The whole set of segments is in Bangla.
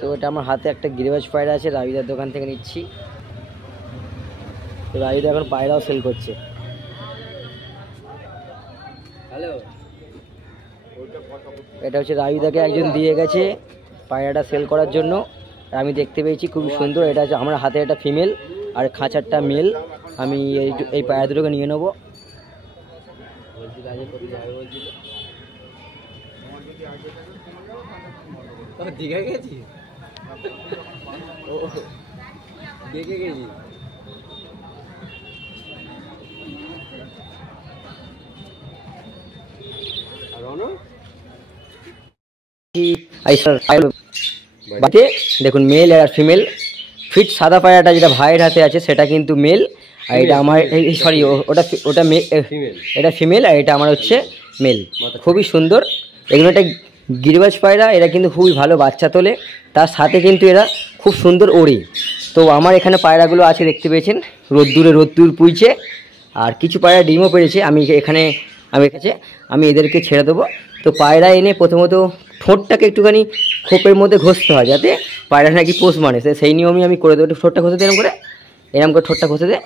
তো এটা আমার হাতে একটা গিরিবাজ পায়রা আছে, রাবিদার দোকান থেকে নিচ্ছি। তো রাবিদা এখন পায়রাও সেল করছে। হ্যালো, এটা হচ্ছে রাবিদাকে একজন দিয়ে গেছে পায়রাটা সেল করার জন্য। আমি দেখতে পেয়েছি খুবই সুন্দর। এটা হচ্ছে আমার হাতে একটা ফিমেল আর খাঁচারটা মেল। আমি এই পায়রা দুটোকে নিয়ে নেবো। দীঘা গেছি, দেখে গেছি। দেখুন মেল আর ফিমেল। ফিট সাদা পায়রাটা যেটা ভাইয়ের হাতে আছে সেটা কিন্তু মেল, আর এটা আমার সরি ওটা এটা ফিমেল, আর এটা আমার হচ্ছে মেল। খুবই সুন্দর। এগুলো একটা গিরিবাজ পায়রা, এরা কিন্তু খুবই ভালো বাচ্চা তোলে, তার সাথে কিন্তু এরা খুব সুন্দর ওড়ে। তো আমার এখানে পায়রাগুলো আছে দেখতে পেয়েছেন, রোদ্দুর পুইছে, আর কিছু পায়রা ডিমও পেরেছে। আমি এদেরকে ছেড়ে দেবো। তো পায়রা এনে প্রথমত ঠোঁটটাকে একটুখানি খোপের মধ্যে ঘষতে হয়, যাতে পায়রা নাকি পোষ মানে, সেই নিয়মই আমি করে দেবো। একটু ঠোঁটটা ঘষে দিলাম করে, এরকম করে ঠোঁটটা ঘষে দে।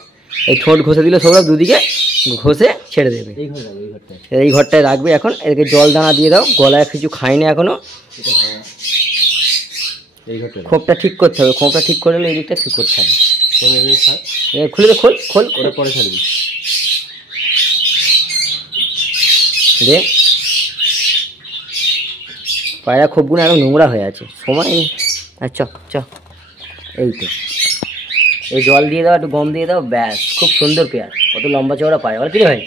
এই ঠোঁট ঘষে দিলে সৌরভ দুদিকে ঘষে ছেড়ে দেবে। এই ঘরটায় রাখবে। এখন এদেরকে জল দানা দিয়ে দাও, গলায় কিছু খায়নি এখনো। খোপটা ঠিক করতে হবে, খোপটা ঠিক করে এই দিকটা ঠিক করতে হবে। খুলে দে, খোল পরে ছাড়বি দে। পায়রা খোপগুলো এখন নোংরা হয়ে আছে, সময় নেই। আচ্ছা এই তো, এই জল দিয়ে দাও, একটু গম দিয়ে দাও, ব্যাস। খুব সুন্দর পেয়ার, কত লম্বা চওড়া পায়রা, বল কি ভাই?